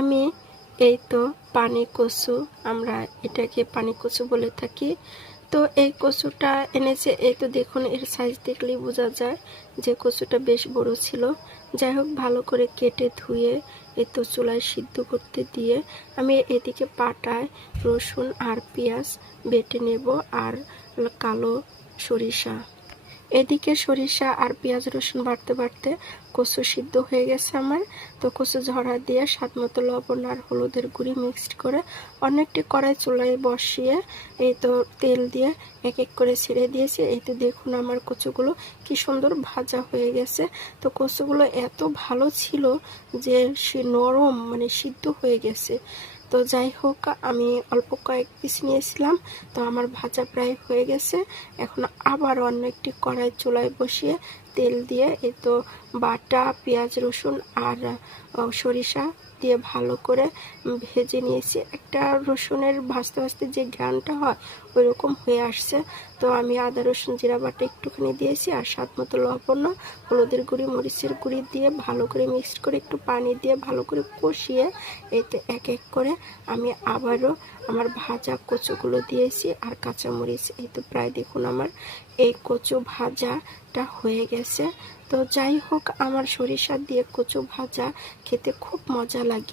আমি এই তো পানি কচু, আমরা এটাকে পানি কচু বলে থাকি। তো এই কচুটা এনেছে, এই তো দেখুন, এর সাইজ দেখলেই বোঝা যায় যে কচুটা বেশ বড় ছিল। যাই হোক, ভালো করে কেটে ধুয়ে এই তো চুলায় সিদ্ধ করতে দিয়ে আমি এদিকে পাটায় রসুন আর পেঁয়াজ বেটে নেব, আর কালো সরিষা। এদিকে সরিষা আর পেঁয়াজ রসুন বাটতে বাটতে কচু সিদ্ধ হয়ে গেছে আমার। তো কচু ঝরা দিয়ে স্বাদ মতো লবণ আর হলুদের গুঁড়ি মিক্সড করে অনেকটি কড়াই চুলায় বসিয়ে এই তো তেল দিয়ে এক এক করে ছেড়ে দিয়েছি। এই তো দেখুন আমার কচুগুলো কি সুন্দর ভাজা হয়ে গেছে। তো কচুগুলো এত ভালো ছিল যে সে নরম, মানে সিদ্ধ হয়ে গেছে। তো যাই হোক, আমি অল্প কয়েক পিস নিয়েছিলাম। তো আমার ভাজা প্রায় হয়ে গেছে। এখন আবার অন্য একটি কড়াই চুলায় বসিয়ে তেল দিয়ে এই তো বাটা পেঁয়াজ রসুন আর সরিষা দিয়ে ভালো করে ভেজে নিয়েছি। একটা রসুনের ভাজতে ভাজতে যে ঘ্রাণটা হয় ওই রকম হয়ে আসছে। তো আমি আদা রসুন জিরা বাটা একটুখানি দিয়েছি, আর স্বাদ মতো লবণ, হলুদের গুঁড়ি, মরিচের গুঁড়ি দিয়ে ভালো করে মিক্সড করে একটু পানি দিয়ে ভালো করে কষিয়ে এতে এক এক করে আমি আবারও আমার ভাজা কচুগুলো দিয়েছি আর কাঁচামরিচ। এই তো প্রায় দেখুন আমার এই কচু ভাজাটা হয়ে গেছে। তো যাই হোক, আমার সরিষা দিয়ে কচু ভাজা খেতে খুব মজা লাগে।